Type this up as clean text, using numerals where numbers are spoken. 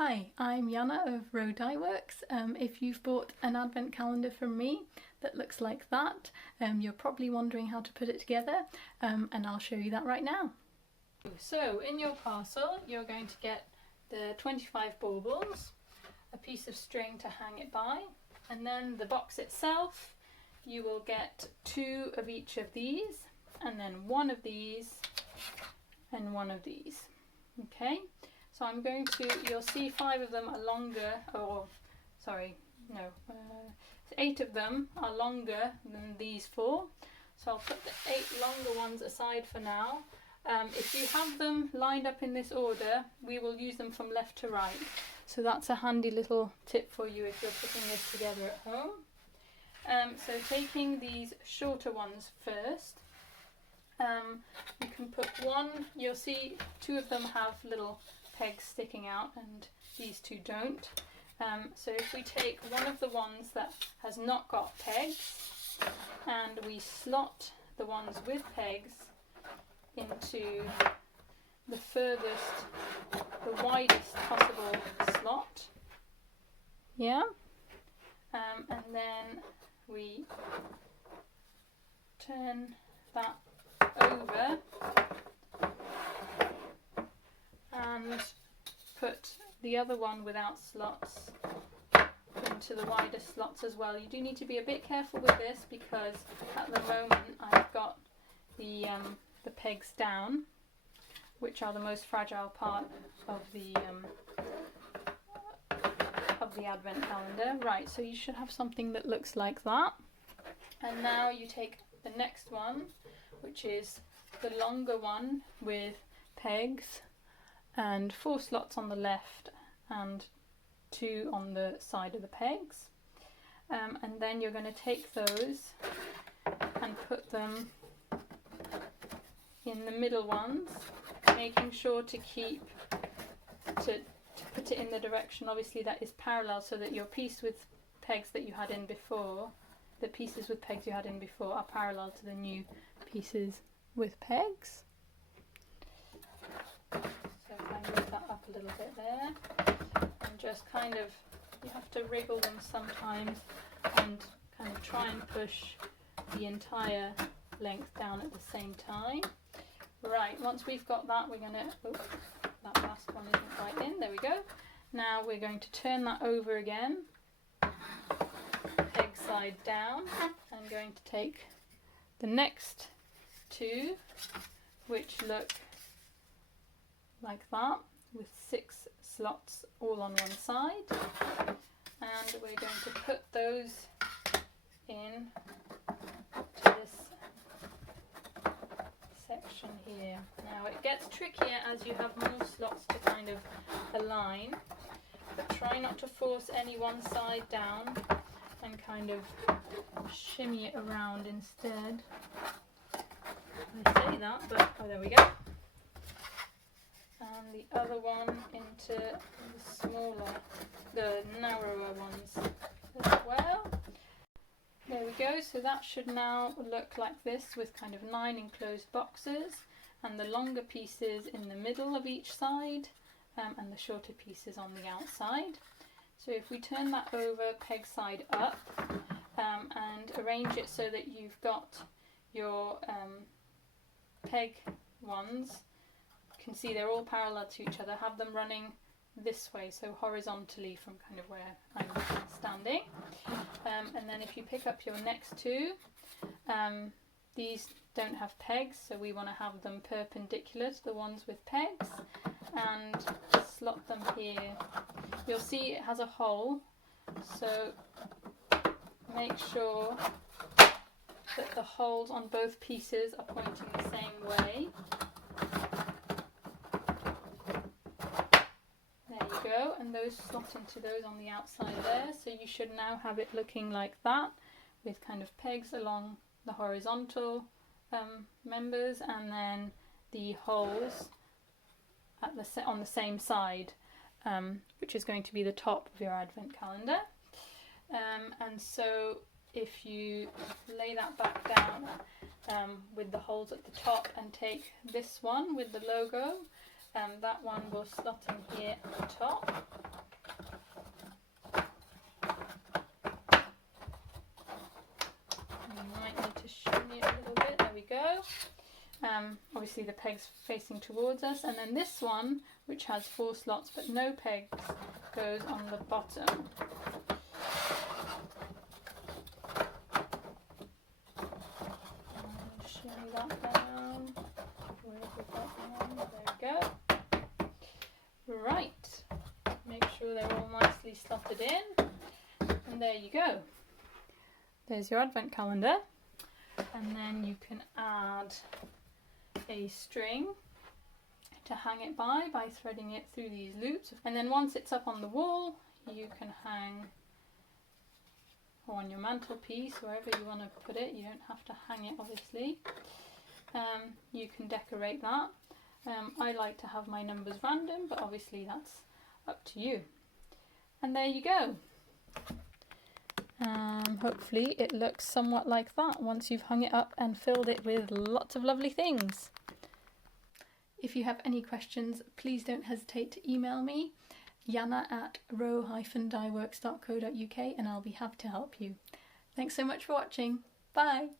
Hi, I'm Jana of Row Dye Works. If you've bought an advent calendar from me that looks like that, you're probably wondering how to put it together, and I'll show you that right now. So in your parcel you're going to get the 25 baubles, a piece of string to hang it by, and then the box itself. You will get 2 of each of these, and then 1 of these and 1 of these. Okay, so I'm going to, you'll see 5 of them are longer, or sorry, no, 8 of them are longer than these 4. So I'll put the 8 longer ones aside for now. If you have them lined up in this order, we will use them from left to right. So that's a handy little tip for you if you're putting this together at home. So taking these shorter ones first, you can put 1, you'll see 2 of them have little pegs sticking out and these 2 don't. So if we take one of the ones that has not got pegs and we slot the ones with pegs into the furthest, the widest possible slot, yeah, and then we turn that over and put the other one without slots into the wider slots as well. You do need to be a bit careful with this because at the moment I've got the pegs down, which are the most fragile part of the advent calendar. Right, so you should have something that looks like that. And now you take the next one, which is the longer one with pegs and 4 slots on the left and 2 on the side of the pegs. And then you're going to take those and put them in the middle ones, making sure to put it in the direction obviously that is parallel, so that your piece with pegs that you had in before, the pieces with pegs you had in before, are parallel to the new pieces with pegs. So if I move that up a little bit there, and just kind of, you have to wriggle them sometimes and kind of try and push the entire length down at the same time. Right, once we've got that, we're going to, that last one isn't quite in, there we go. Now we're going to turn that over again, peg side down. I'm going to take the next 2, which look like that, with 6 slots all on one side, and we're going to put those in to this section here. Now it gets trickier as you have more slots to kind of align, but try not to force any one side down and kind of shimmy it around instead. I say that, but oh, there we go. And the other one into the smaller, the narrower ones as well. There we go, so that should now look like this, with kind of 9 enclosed boxes and the longer pieces in the middle of each side, and the shorter pieces on the outside. So if we turn that over, peg side up, and arrange it so that you've got your peg ones, you can see they're all parallel to each other, have them running this way, so horizontally from kind of where I'm standing. And then if you pick up your next 2, these don't have pegs, so we want to have them perpendicular to the ones with pegs, and slot them here. You'll see it has a hole, so make sure that the holes on both pieces are pointing the same way. There you go, and those slot into those on the outside there, so you should now have it looking like that, with kind of pegs along the horizontal members, and then the holes at on the same side, which is going to be the top of your advent calendar. And so if you lay that back down with the holes at the top and take this one with the logo, that one will slot in here at the top. Obviously the peg's facing towards us, and then this one, which has 4 slots but no pegs, goes on the bottom. I'll show that down. Where have we got one? There we go. Right, make sure they're all nicely slotted in, and there you go. There's your advent calendar, and then you can add a string to hang it by threading it through these loops, and then once it's up on the wall you can hang, or on your mantelpiece, wherever you want to put it. You don't have to hang it obviously. You can decorate that. I like to have my numbers random, but obviously that's up to you. And there you go. Hopefully it looks somewhat like that once you've hung it up and filled it with lots of lovely things. If you have any questions, please don't hesitate to email me, jana@row-dieworks.co.uk, and I'll be happy to help you. Thanks so much for watching. Bye!